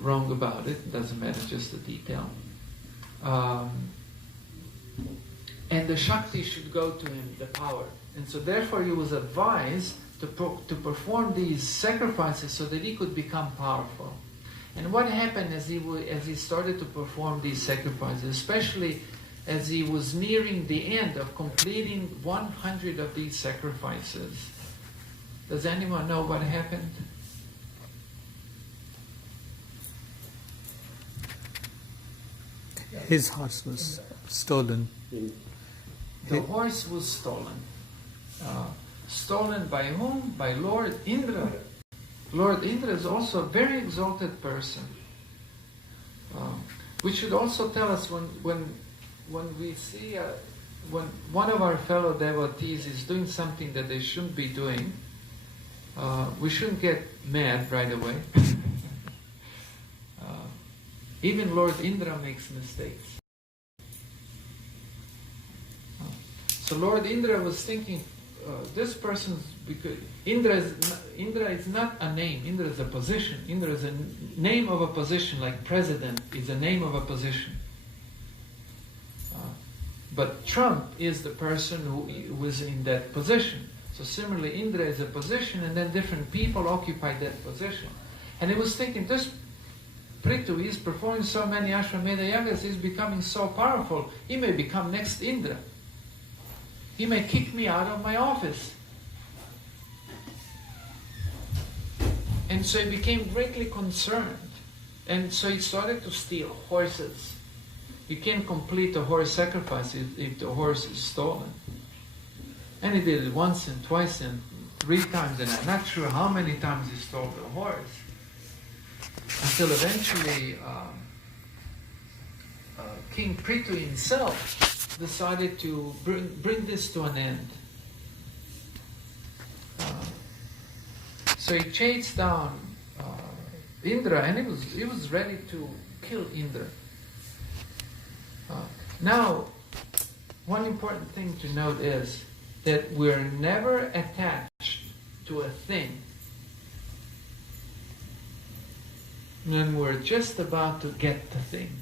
wrong about it, doesn't matter, just the detail. And the Shakti should go to him, the power. And so therefore he was advised to perform these sacrifices so that he could become powerful. And what happened as he started to perform these sacrifices, especially as he was nearing the end of completing 100 of these sacrifices, does anyone know what happened? His horse was stolen. The horse was stolen. Stolen by whom? By Lord Indra. Lord Indra is also a very exalted person. We should also tell us when we see when one of our fellow devotees is doing something that they shouldn't be doing, we shouldn't get mad right away. Even Lord Indra makes mistakes. So Lord Indra was thinking, this person's, because Indra is not a name, Indra is a position. Indra is a name of a position, like president is a name of a position. But Trump is the person who was in that position. So similarly, Indra is a position, and then different people occupy that position. And he was thinking, this Prithu is performing so many Ashwamedha yagas, he's becoming so powerful, he may become next Indra. He may kick me out of my office. And so he became greatly concerned. And so he started to steal horses. You can't complete a horse sacrifice if the horse is stolen. And he did it once and twice and 3 times, and I'm not sure how many times he stole the horse. Until eventually King Prithu himself decided to bring this to an end. So he chased down Indra, and he was ready to kill Indra. Now, one important thing to note is that we're never attached to a thing when we're just about to get the thing.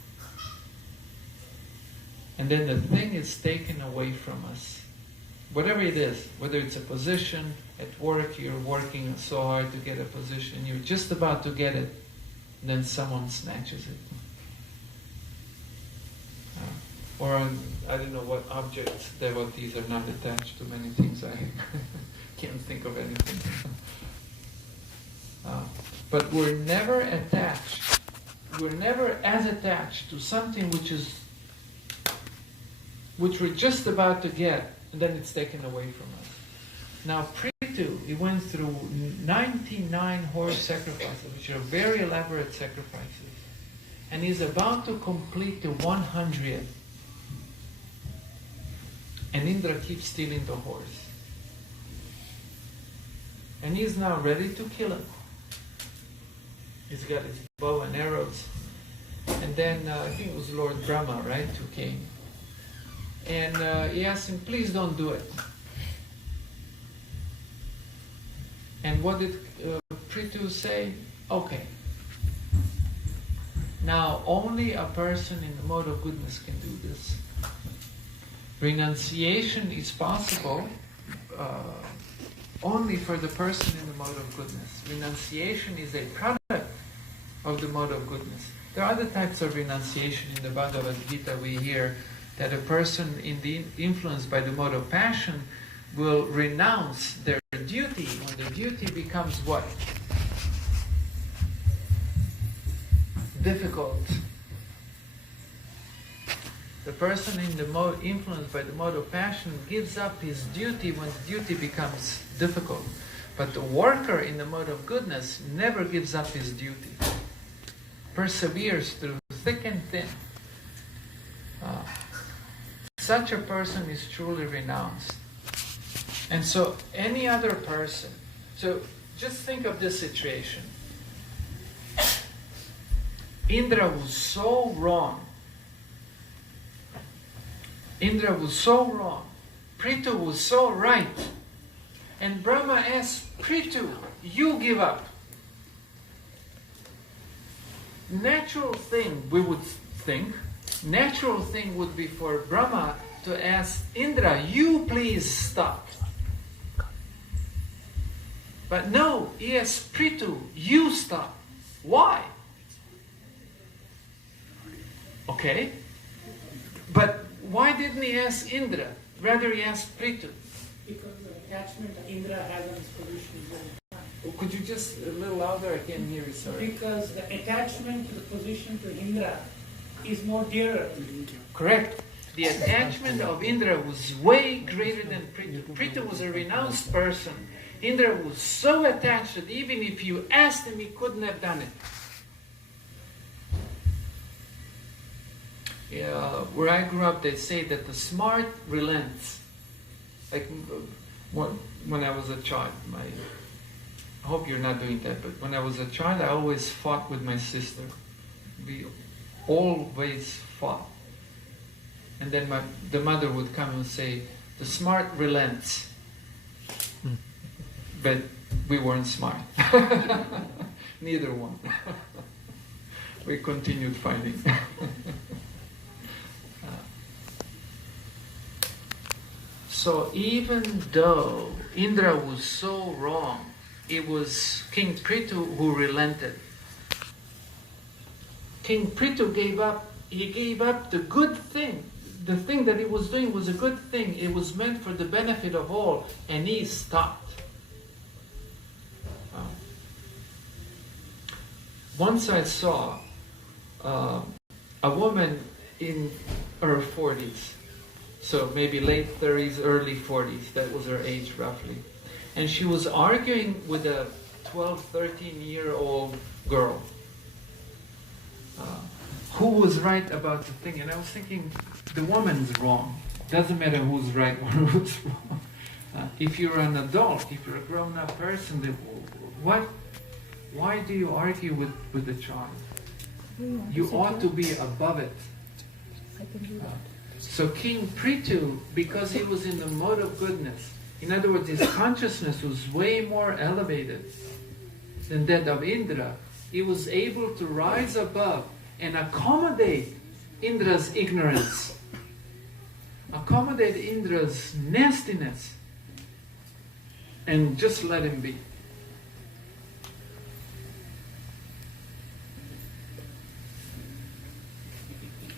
And then the thing is taken away from us. Whatever it is, whether it's a position, at work you're working so hard to get a position, you're just about to get it, and then someone snatches it. Or I don't know what objects devotees are not attached to many things. I can't think of anything. But we're never attached. We're never as attached to something which we're just about to get, and then it's taken away from us. Now Prithu, he went through 99 horse sacrifices, which are very elaborate sacrifices. And he's about to complete the 100th. And Indra keeps stealing the horse. And he's now ready to kill him. He's got his bow and arrows. And then, I think it was Lord Brahma, right, who came. And he asked him, please don't do it. And what did Prithu say? Okay. Now, only a person in the mode of goodness can do this. Renunciation is possible only for the person in the mode of goodness. Renunciation is a product of the mode of goodness. There are other types of renunciation in the Bhagavad Gita. We hear that a person influenced by the mode of passion will renounce their duty when the duty becomes what? Difficult. The person in the mode influenced by the mode of passion gives up his duty when the duty becomes difficult. But the worker in the mode of goodness never gives up his duty. Perseveres through thick and thin. Such a person is truly renounced. And so any other person, so just think of this situation. Indra was so wrong. Indra was so wrong. Prithu was so right. And Brahma asked Prithu, you give up. natural thing, we would think, natural thing would be for Brahma to ask Indra, you please stop. But no, he asks Prithu, you stop. Why? Okay. But why didn't he ask Indra? Rather he asked Prithu. Because the attachment Indra has on his position is very high. Could you just a little louder? I can't hear you, sorry. Because the attachment to the position to Indra is more dearer. Correct. The attachment of Indra was way greater than Prithu. Prithu was a renounced person. Indra was so attached that even if you asked him, he couldn't have done it. Yeah, where I grew up, they say that the smart relents. Like when I was a child, I hope you're not doing that, but when I was a child, I always fought with my sister. We always fought. And then the mother would come and say, the smart relents. But we weren't smart. Neither one. We continued fighting. So even though Indra was so wrong, it was King Prithu who relented. King Prithu gave up the good thing. The thing that he was doing was a good thing. It was meant for the benefit of all, and he stopped. Once I saw a woman in her 40s, so maybe late 30s, early 40s, that was her age roughly. And she was arguing with a 12, 13-year-old girl who was right about the thing. And I was thinking, the woman's wrong. Doesn't matter who's right or who's wrong. If you're an adult, if you're a grown-up person, then why do you argue with the child? You ought to be above it. So King Prithu, because he was in the mode of goodness, in other words, his consciousness was way more elevated than that of Indra, he was able to rise above and accommodate Indra's ignorance, accommodate Indra's nastiness, and just let him be.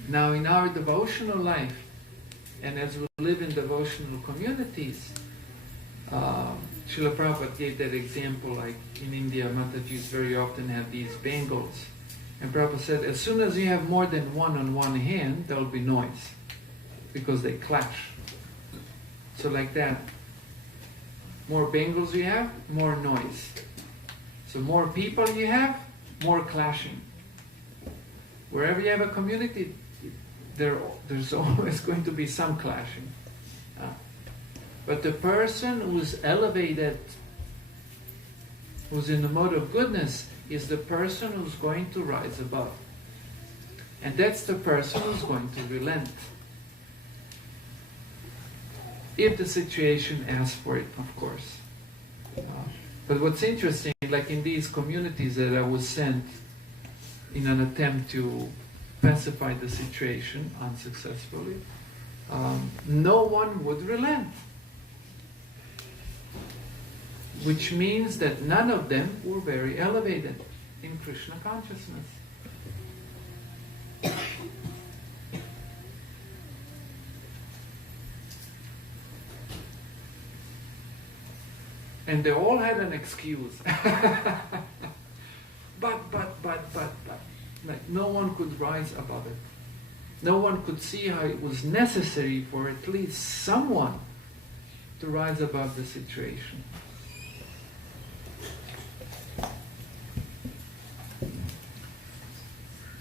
Now in our devotional life, and as we live in devotional communities, Srila Prabhupada gave that example, like in India, Matajis very often have these bangles. And Prabhupada said, as soon as you have more than one on one hand, there will be noise, because they clash. So like that, more bangles you have, more noise. So more people you have, more clashing. Wherever you have a community, there's always going to be some clashing. But the person who's elevated, who's in the mode of goodness, is the person who's going to rise above. And that's the person who's going to relent. If the situation asks for it, of course. But what's interesting, like in these communities that I was sent in an attempt to pacify the situation unsuccessfully, no one would relent. Which means that none of them were very elevated in Krishna consciousness. And they all had an excuse. But. Like no one could rise above it. No one could see how it was necessary for at least someone to rise above the situation.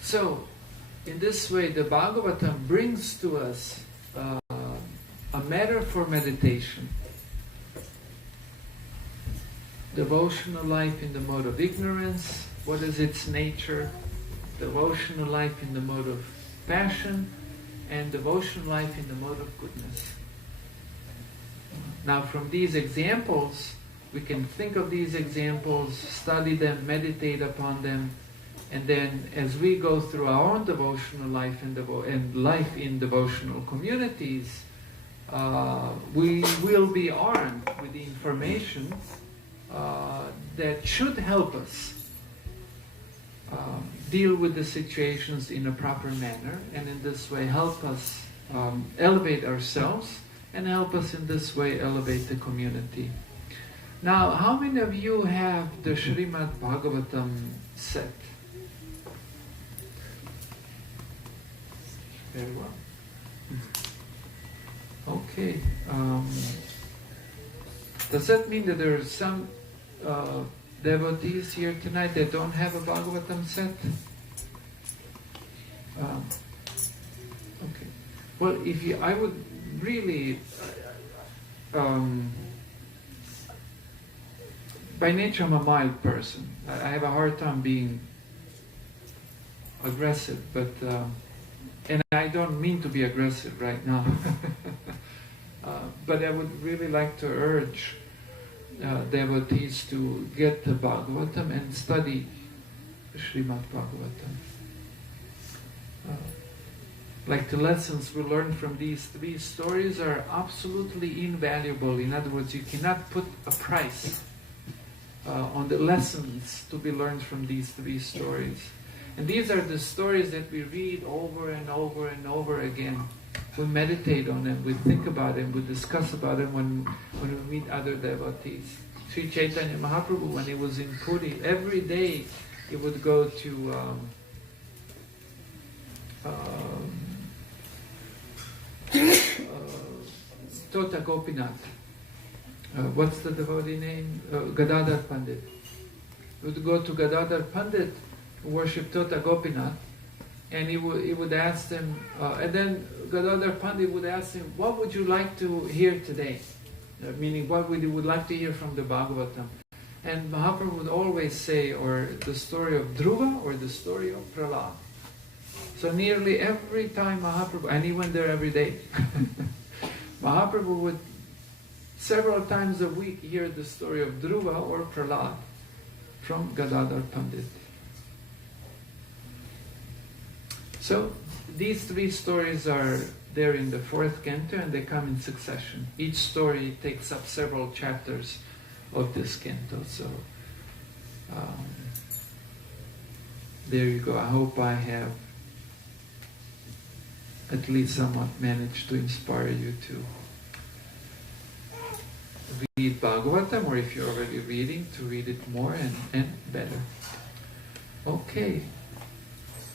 So, in this way, the Bhagavatam brings to us a matter for meditation. Devotional life in the mode of ignorance, what is its nature? Devotional life in the mode of passion, and devotional life in the mode of goodness. Now from these examples, we can think of these examples, study them, meditate upon them, And then as we go through our own devotional life and life in devotional communities, we will be armed with the information that should help us deal with the situations in a proper manner, and in this way help us elevate ourselves, and help us in this way elevate the community. Now, how many of you have the Srimad Bhagavatam set? Very well. Okay. Does that mean that there are some devotees here tonight that don't have a Bhagavatam set? Okay. Well, I would really, by nature I'm a mild person. I have a hard time being aggressive, but and I don't mean to be aggressive right now. But I would really like to urge devotees to get the Bhagavatam and study Srimad Bhagavatam. Like the lessons we learn from these three stories are absolutely invaluable. In other words, you cannot put a price on the lessons to be learned from these three stories. And these are the stories that we read over and over and over again. We meditate on them, we think about them, we discuss about them when we meet other devotees. Sri Chaitanya Mahaprabhu, when he was in Puri, every day he would go to Tota Gopinath. What's the devotee name? Gadadhar Pandit. He would go to Gadadhar Pandit, worship Tota Gopinath, and he would ask them, and then Gadadhar Pandit would ask him, what would you like to hear today? Meaning, what would you would like to hear from the Bhagavatam? And Mahaprabhu would always say, or the story of Dhruva, or the story of Prahlad. So nearly every time Mahaprabhu, and he went there every day, Mahaprabhu would several times a week hear the story of Dhruva or Prahlad from Gadadhar Pandit. So these three stories are there in the fourth canto, and they come in succession. Each story takes up several chapters of this canto. So there you go. I hope I have at least somewhat managed to inspire you to read Bhagavatam, or if you're already reading, to read it more and better. Okay.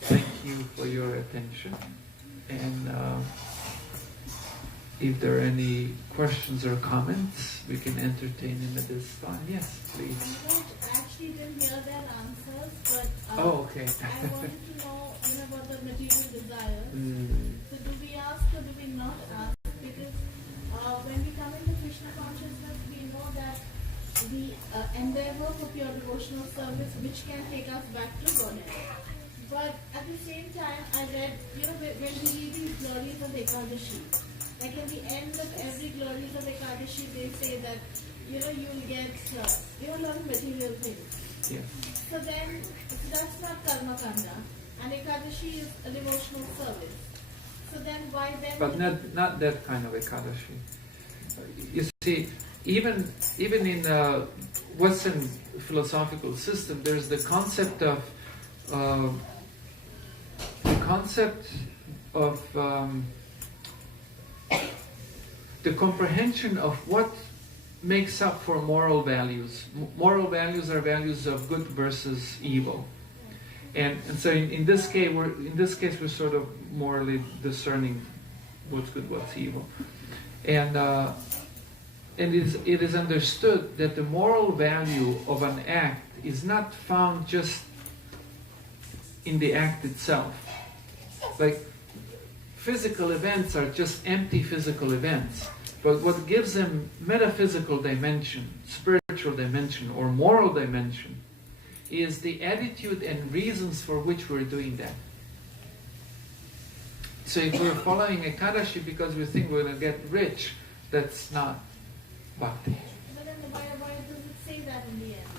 Thank you for your attention. And if there are any questions or comments, we can entertain them at this time. Yes, please. I actually didn't hear their answers, but okay. I wanted to know about the material desires. So do we ask or do we not ask? Because when we come into Krishna consciousness, we know that the endeavor for pure devotional service, which can take us back to Godhead. But at the same time, I read, when we read these glories of Ekadashi, like at the end of every glories of Ekadashi, they say that, you'll get, a lot of material things. Yeah. So then, that's not Karma Kanda, and Ekadashi is a devotional service. So then, why then? But not that kind of Ekadashi. You see, even in the Western philosophical system, there's the concept of the comprehension of what makes up for moral values. Moral values are values of good versus evil, and so in this case we're sort of morally discerning what's good, what's evil, and it is understood that the moral value of an act is not found just in the act itself. Like, physical events are just empty physical events, but what gives them metaphysical dimension, spiritual dimension, or moral dimension is the attitude and reasons for which we're doing that. So if we're following Ekadashi because we think we're going to get rich, that's not bhakti. But then why does it say that in the end?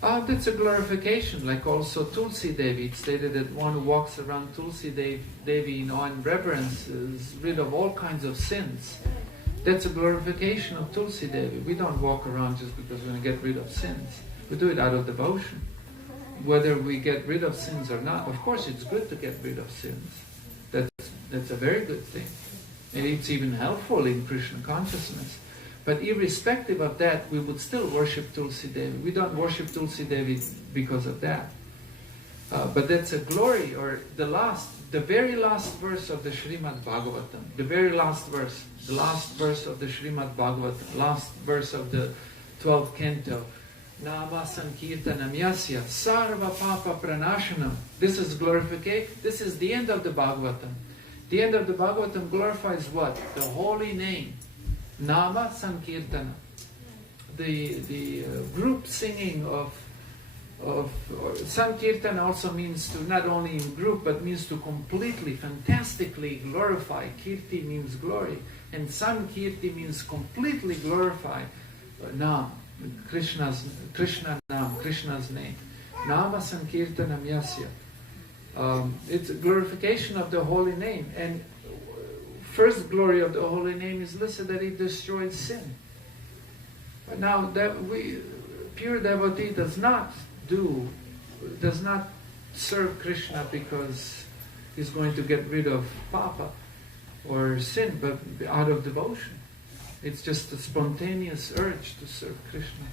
That's a glorification, like also Tulsi Devi. It's stated that one who walks around Tulsi Devi in awe and reverence is rid of all kinds of sins. That's a glorification of Tulsi Devi. We don't walk around just because we're going to get rid of sins. We do it out of devotion. Whether we get rid of sins or not, of course it's good to get rid of sins. That's a very good thing. And it's even helpful in Krishna consciousness. But irrespective of that, we would still worship Tulsi Devi. We don't worship Tulsi Devi because of that. But that's a glory, or the very last verse of the Srimad Bhagavatam, the very last verse, the last verse of the Srimad Bhagavatam, last verse of the 12th canto, Nama Sankirtanam Yasya Sarva Papa Pranashanam. This is glorification. This is the end of the Bhagavatam. The end of the Bhagavatam glorifies what? The holy name. Nama Sankirtana. The group singing of Sankirtana also means to not only in group but means to completely, fantastically glorify. Kirti means glory, and Sankirti means completely glorify. Nam, Krishna Nam, Krishna's name. Nama Sankirtanam Yasya. It's a glorification of the holy name, and first glory of the holy name is listed that it destroys sin. But now that pure devotee does not serve Krishna because he's going to get rid of papa or sin, but out of devotion. It's just a spontaneous urge to serve Krishna.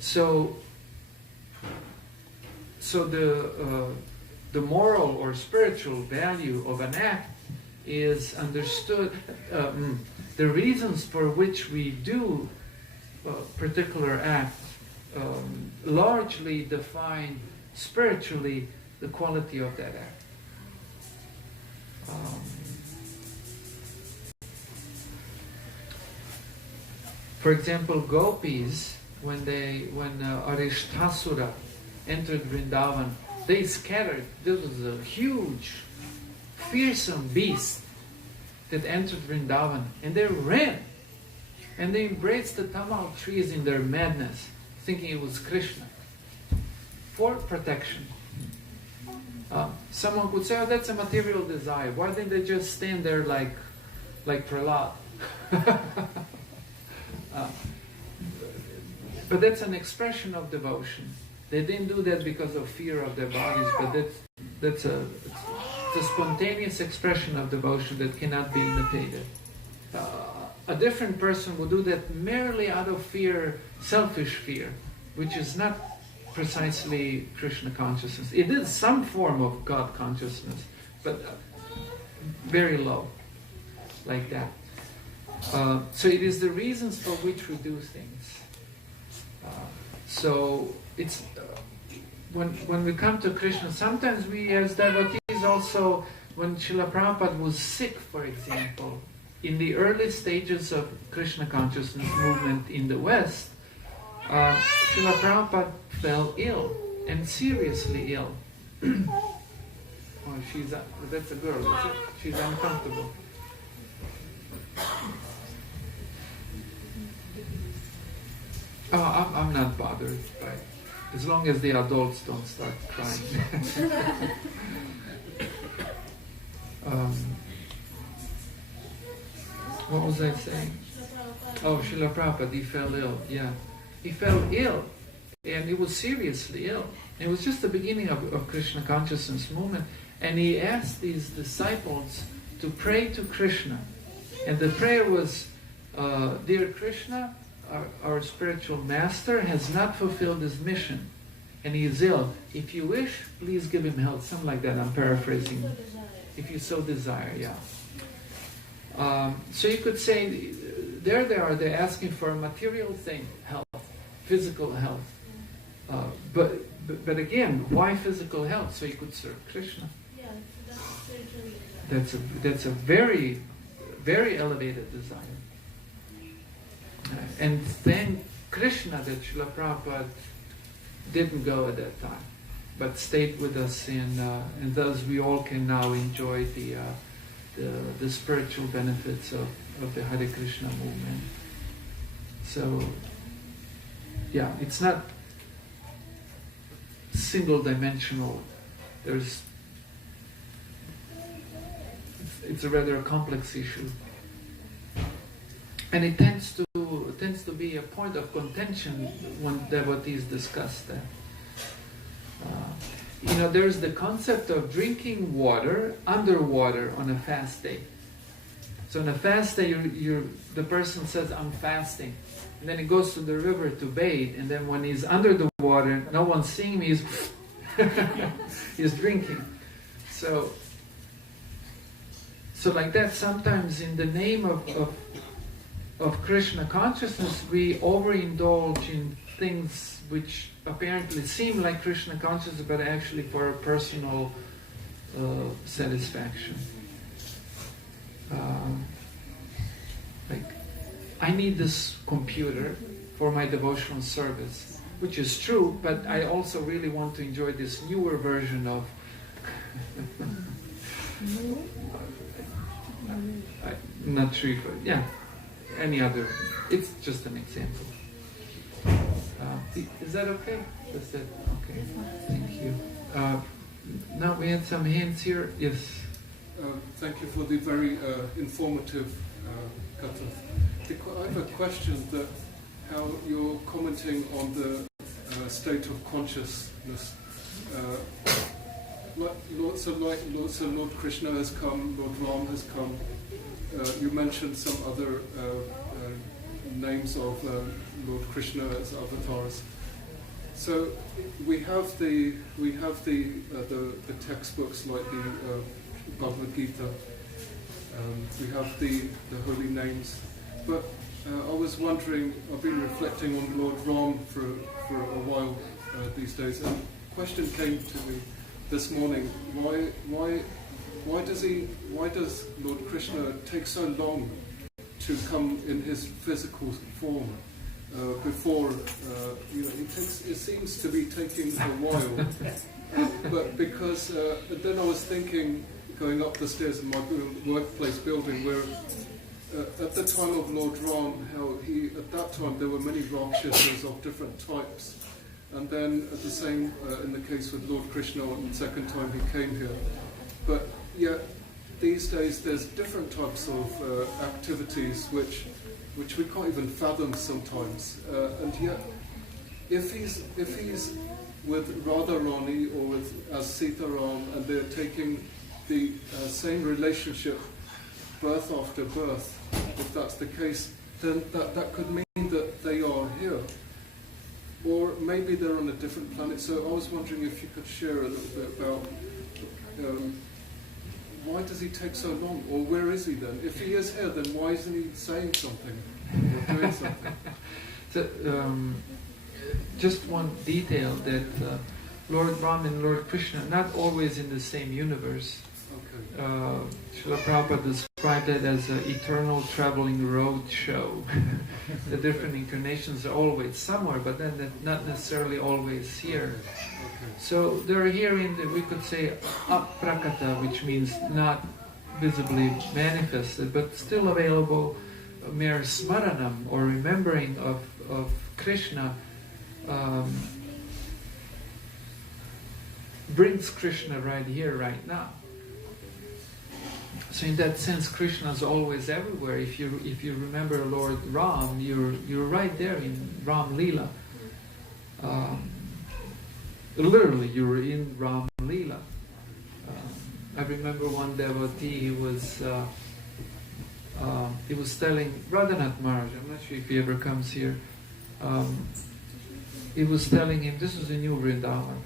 So the moral or spiritual value of an act is understood. The reasons for which we do a particular act largely define spiritually the quality of that act. For example, gopis, when Arishtasura entered Vrindavan, they scattered. There was a huge, fearsome beast that entered Vrindavan, and they ran, and they embraced the tamal trees in their madness, thinking it was Krishna, for protection. Someone could say, oh, that's a material desire. Why didn't they just stand there like Prahlad? But that's an expression of devotion. They didn't do that because of fear of their bodies, but it's a spontaneous expression of devotion that cannot be imitated. A different person would do that merely out of fear, selfish fear, which is not precisely Krishna consciousness. It is some form of God consciousness, but very low, like that. So it is the reasons for which we do things. So it's when we come to Krishna, sometimes we as devotees also, when Srila Prabhupada was sick, for example, in the early stages of Krishna consciousness movement in the West, Srila Prabhupada fell ill, and seriously ill. Oh, that's a girl, is it? She's uncomfortable. Oh, I'm not bothered by it, as long as the adults don't start crying. What was I saying? Oh, Srila Prabhupada, he fell ill. Yeah, he fell ill, and he was seriously ill. It was just the beginning of Krishna consciousness movement, and he asked these disciples to pray to Krishna, and the prayer was, "Dear Krishna, our spiritual master has not fulfilled his mission, and he is ill. If you wish, please give him health." Something like that. I'm paraphrasing. If you so desire, yeah. So you could say, there they are. They're asking for a material thing, health, physical health. But again, why physical health? So you could serve Krishna. Yeah, that's spiritual. That's a very, very elevated desire. And thank Krishna that Srila Prabhupada didn't go at that time, but stayed with us, and thus we all can now enjoy the spiritual benefits of the Hare Krishna movement. So, yeah, it's not single-dimensional. It's a rather complex issue, and it tends to be a point of contention when devotees discuss that. There's the concept of drinking water underwater on a fast day. So on a fast day, the person says, "I'm fasting," and then he goes to the river to bathe, and then when he's under the water, no one's seeing me, he's drinking. So like that, sometimes in the name of Krishna consciousness, we overindulge in things which apparently seem like Krishna consciousness, but actually for personal satisfaction. Like, I need this computer for my devotional service, which is true, but I also really want to enjoy this newer version of I'm not sure if, any other. It's just an example. Is that okay? That's it. Okay. Thank you. Now we had some hands here. Yes. Thank you for the very informative Katha. I have a question that how you're commenting on the state of consciousness. Lord Krishna has come, Lord Ram has come. You mentioned some other names of Lord Krishna as avatars. So we have the textbooks like the Bhagavad Gita. We have the holy names. But I was wondering, I've been reflecting on Lord Ram for a while these days, and a question came to me this morning. Why does Lord Krishna take so long to come in his physical form? Before it seems to be taking a while. But because then I was thinking, going up the stairs in my workplace building, where at the time of Lord Ram, how at that time there were many Rakshasas of different types. And then at the same, in the case with Lord Krishna, on the second time he came here. But yet, these days there's different types of activities which we can't even fathom sometimes. And yet, if he's with Radharani or with Sitaram, and they're taking the same relationship birth after birth, if that's the case, then that could mean that they are here. Or maybe they're on a different planet. So I was wondering if you could share a little bit about why does he take so long? Or where is he then? If he is here, then why isn't he saying something or doing something? So, just one detail that Lord Ram and Lord Krishna are not always in the same universe. Okay. Srila Prabhupada described it as an eternal traveling road show. The different incarnations are always somewhere, but then they're not necessarily always here. Okay. So they're here in we could say aprakata, which means not visibly manifested, but still available, mere smaranam, or remembering of Krishna, brings Krishna right here, right now. So in that sense, Krishna is always everywhere. If you remember Lord Ram, you're right there in Ram Leela. Literally, you were in Ram Leela. I remember one devotee. He was telling Radhanath Maharaj. I'm not sure if he ever comes here. He was telling him, this was in New Vrindavan,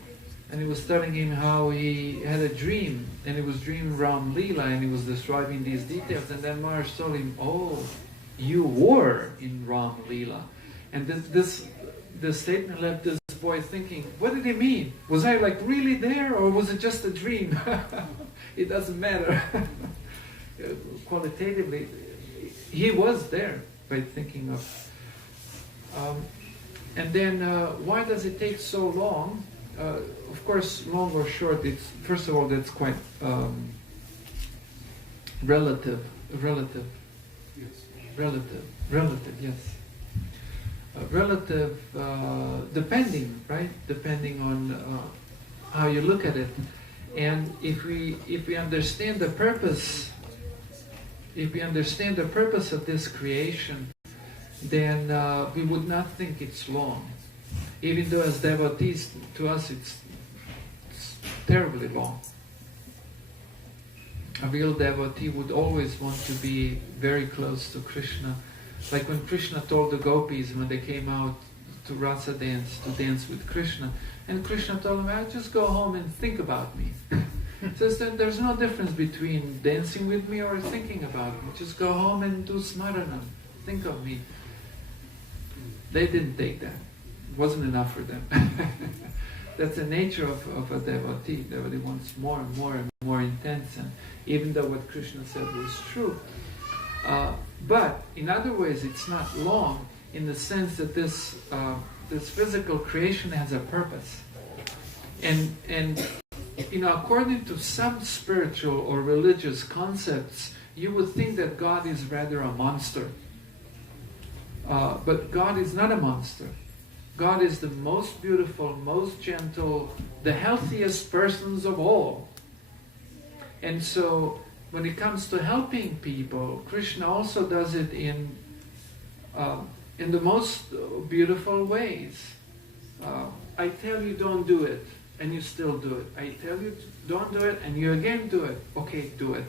and he was telling him how he had a dream, and he was dreaming Ram Leela, and he was describing these details, and then Maharaj told him, oh, you were in Ram Leela. And this statement left this boy thinking, what did he mean? Was I like really there, or was it just a dream? It doesn't matter. Qualitatively, he was there by thinking of. And then, why does it take so long? Of course, long or short, it's first of all, that's quite relative. Yes. Relative, yes. Relative, depending, right? Depending on how you look at it. And if we understand the purpose, of this creation, then we would not think it's long. Even though as devotees, to us it's terribly long. A real devotee would always want to be very close to Krishna. Like when Krishna told the gopis when they came out to Rasa dance, to dance with Krishna, and Krishna told them, "I'll just go home and think about me." Says that there's no difference between dancing with me or thinking about me. Just go home and do smaranam. Think of me. They didn't take that. It wasn't enough for them. That's the nature of a devotee. Devotee wants more and more and more intense. And even though what Krishna said was true, but in other ways it's not long, in the sense that this physical creation has a purpose. And according to some spiritual or religious concepts, you would think that God is rather a monster. But God is not a monster. God is the most beautiful, most gentle, the healthiest persons of all. And so, when it comes to helping people, Krishna also does it in the most beautiful ways. I tell you don't do it, and you still do it. I tell you don't do it, and you again do it. Okay, do it.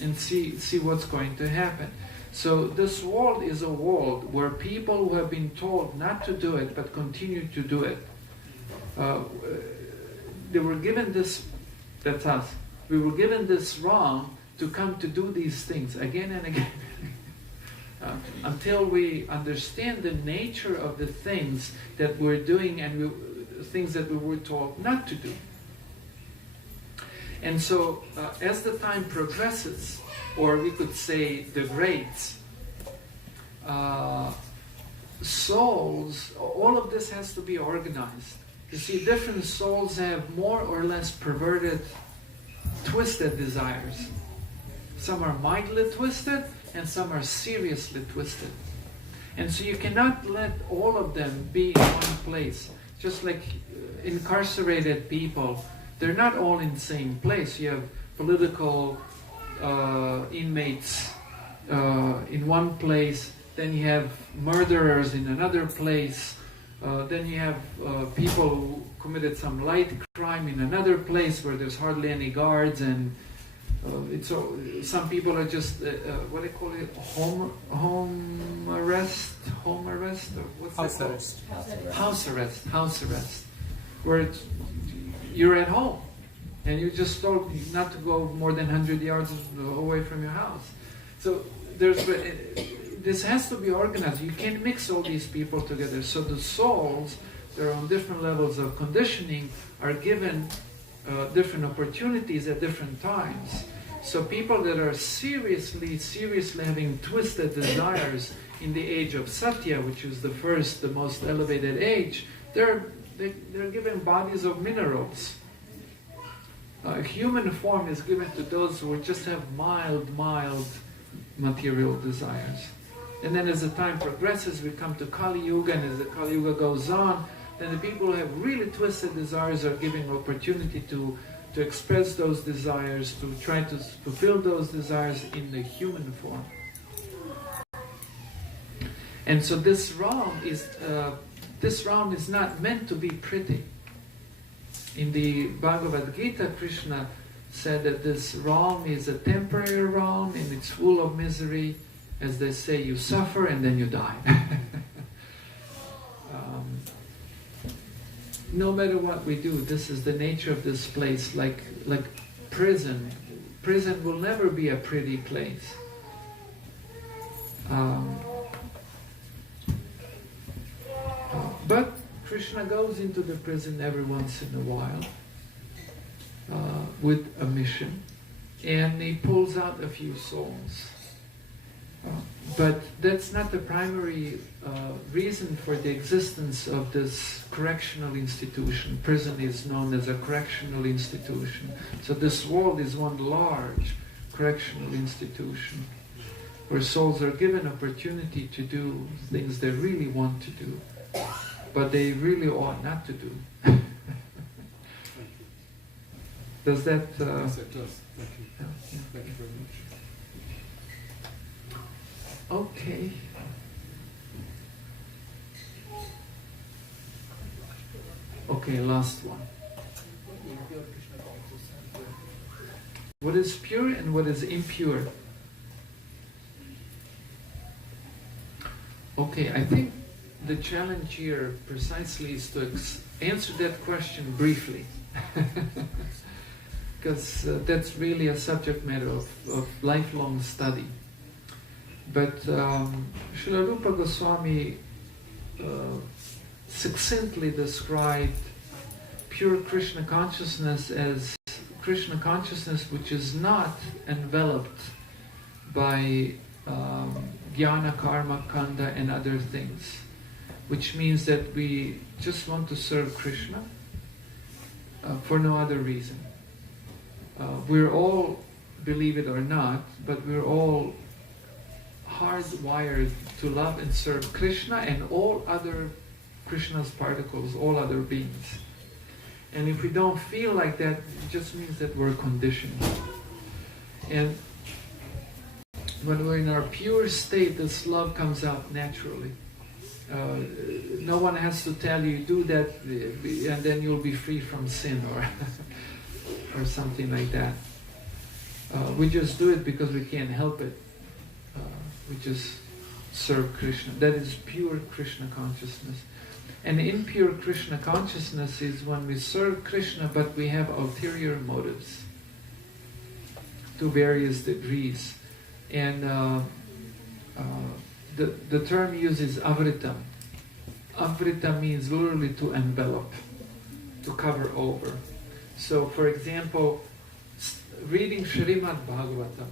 And see what's going to happen. So this world is a world where people who have been told not to do it, but continue to do it. They were given this, that's us. We were given this wrong to come to do these things again and again. Until we understand the nature of the things that we're doing and things that we were told not to do. And so, as the time progresses, or we could say degrades, souls, all of this has to be organized. You see, different souls have more or less perverted, twisted desires. Some are mildly twisted, and some are seriously twisted. And so you cannot let all of them be in one place. Just like incarcerated people, they're not all in the same place. You have political inmates in one place, then you have murderers in another place, then you have people who committed some light crime in another place where there's hardly any guards, and some people are just what do you call it, home arrest, or what's House that called? House arrest, where you're at home. And you just told not to go more than 100 yards away from your house. So this has to be organized. You can't mix all these people together. So the souls that are on different levels of conditioning are given different opportunities at different times. So people that are seriously having twisted desires in the age of Satya, which is the most elevated age, they're given bodies of minerals. Human form is given to those who just have mild material desires. And then as the time progresses, we come to Kali Yuga, and as the Kali Yuga goes on, then the people who have really twisted desires are given opportunity to express those desires, to try to fulfill those desires in the human form. And so this realm is not meant to be pretty. In the Bhagavad Gita, Krishna said that this realm is a temporary realm and it's full of misery. As they say, you suffer and then you die. No matter what we do, this is the nature of this place, like prison. Prison will never be a pretty place. But Krishna goes into the prison every once in a while with a mission, and he pulls out a few souls. But that's not the primary reason for the existence of this correctional institution. Prison is known as a correctional institution. So this world is one large correctional institution where souls are given opportunity to do things they really want to do, but they really ought not to do. Does that? Yes, it does. Thank you. Yeah. Thank you very much. Okay. Okay, last one. What is pure and what is impure? Okay, I think the challenge here precisely is to answer that question briefly. Because that's really a subject matter of lifelong study. But Srila Rupa Goswami succinctly described pure Krishna consciousness as Krishna consciousness which is not enveloped by jnana, karma, kanda and other things. Which means that we just want to serve Krishna for no other reason. We're all, believe it or not, but we're all hardwired to love and serve Krishna and all other Krishna's particles, all other beings. And if we don't feel like that, it just means that we're conditioned. And when we're in our pure state, this love comes out naturally. No one has to tell you, do that and then you'll be free from sin or something like that. We just do it because we can't help it. We just serve Krishna. That is pure Krishna consciousness. And impure Krishna consciousness is when we serve Krishna but we have ulterior motives to various degrees. And the term used is avritam. Avrita means literally to envelop, to cover over. So, for example, reading Srimad Bhagavatam.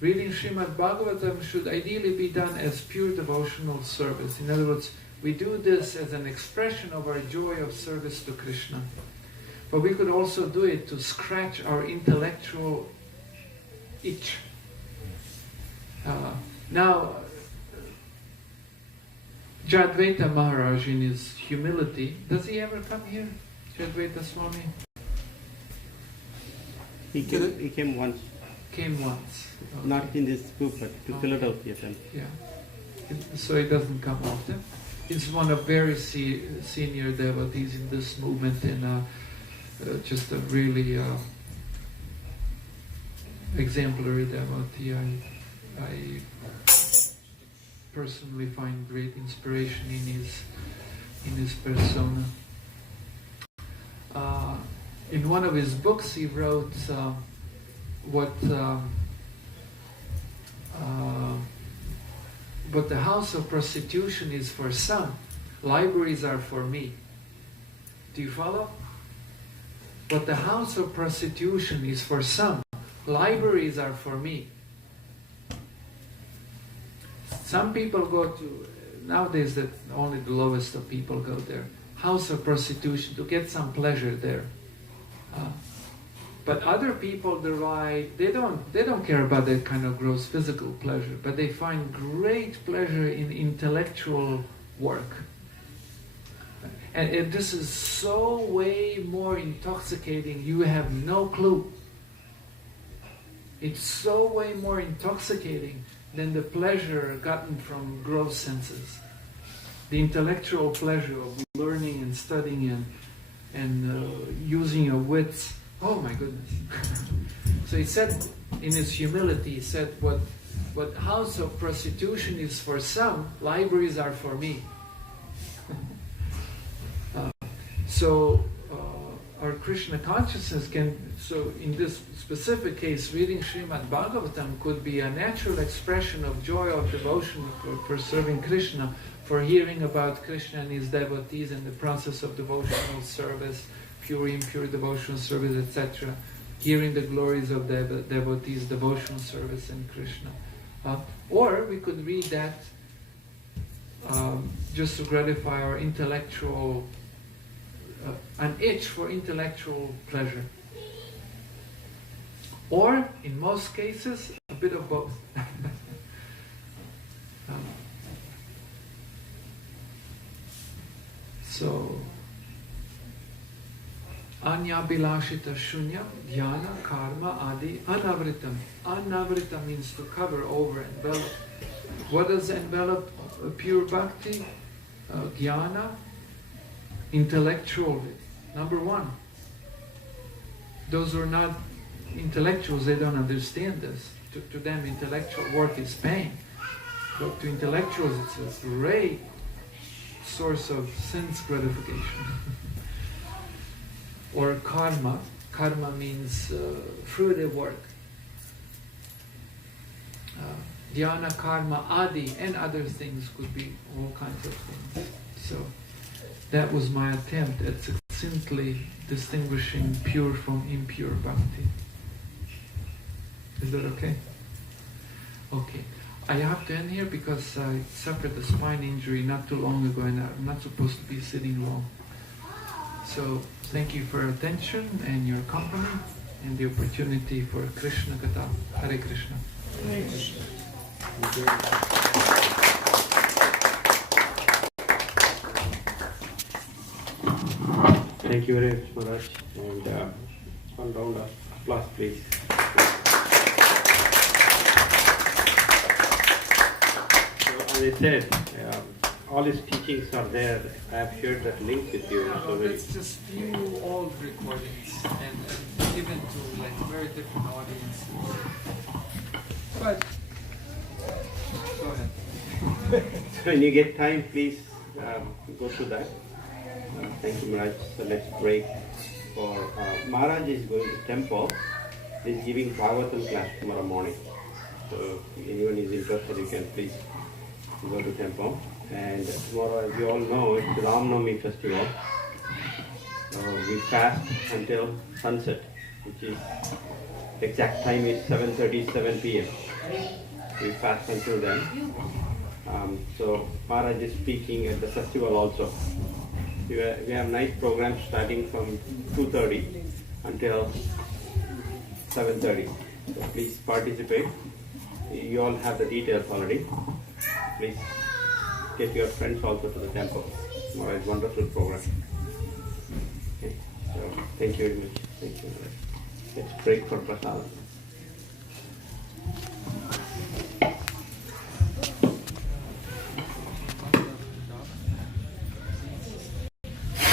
Reading Srimad Bhagavatam should ideally be done as pure devotional service. In other words, we do this as an expression of our joy of service to Krishna. But we could also do it to scratch our intellectual itch. Now, Jadvaita Maharaj in his humility, does he ever come here? Jadvaita Swami? He came once. Came once. Okay. Not in this group, but to Philadelphia then. Yeah. So he doesn't come often. He's one of very senior devotees in this movement and just a really exemplary devotee. I personally find great inspiration in his persona. In one of his books, he wrote what the house of prostitution is for some, libraries are for me. Do you follow? But the house of prostitution is for some, libraries are for me. Some people go to, nowadays that only the lowest of people go there, house of prostitution to get some pleasure there. But other people derive, they don't care about that kind of gross physical pleasure, but they find great pleasure in intellectual work. And this is so way more intoxicating, you have no clue. It's so way more intoxicating than the pleasure gotten from gross senses. The intellectual pleasure of learning and studying and using your wits. Oh my goodness. So he said, in his humility, he said, what house of prostitution is for some, libraries are for me. So our Krishna consciousness can, so in this specific case, reading Srimad Bhagavatam could be a natural expression of joy, of devotion for serving Krishna, for hearing about Krishna and his devotees and the process of devotional service, pure, impure devotional service, etc. Hearing the glories of the devotees, devotional service in Krishna. Or we could read that just to gratify our intellectual, an itch for intellectual pleasure. Or, in most cases, a bit of both. So, Anyabhilashita shunya, dhyana, karma, adi, anavritam. Anavrita means to cover, over, envelop. What does envelop pure bhakti? Jnana, intellectual. Number one. Those who are not intellectuals, they don't understand this. To them, intellectual work is pain. But to intellectuals, it's a great source of sense gratification. Or karma. Karma means fruitive work. Dhyana, karma, adi, and other things could be all kinds of things. So that was my attempt at succinctly distinguishing pure from impure bhakti. Is that okay? Okay. I have to end here because I suffered a spine injury not too long ago and I'm not supposed to be sitting long. So thank you for your attention and your company and the opportunity for Krishna Katha. Hare Krishna. Thank you very much, Maharaj. And one round of applause, please. So, as I said, all his teachings are there. I have shared that link with you. Yeah, So let's just view old recordings and given to like very different audiences. But go ahead. So when you get time, please go through that. Thank you, Maharaj. So let's break. For Maharaj is going to temple. He's giving Bhagavatam class tomorrow morning. So if anyone is interested, you can please go to temple. And tomorrow, as you all know, it's the Ram Navami festival. So we fast until sunset, which is exact time is 7:37 p.m. We fast until then. So Maharaj is speaking at the festival also. We have night programs starting from 2:30 until 7:30. So please participate. You all have the details already. Please get your friends also to the temple. Tomorrow is wonderful program. Okay. So thank you very much. Thank you. Let's break for prasad.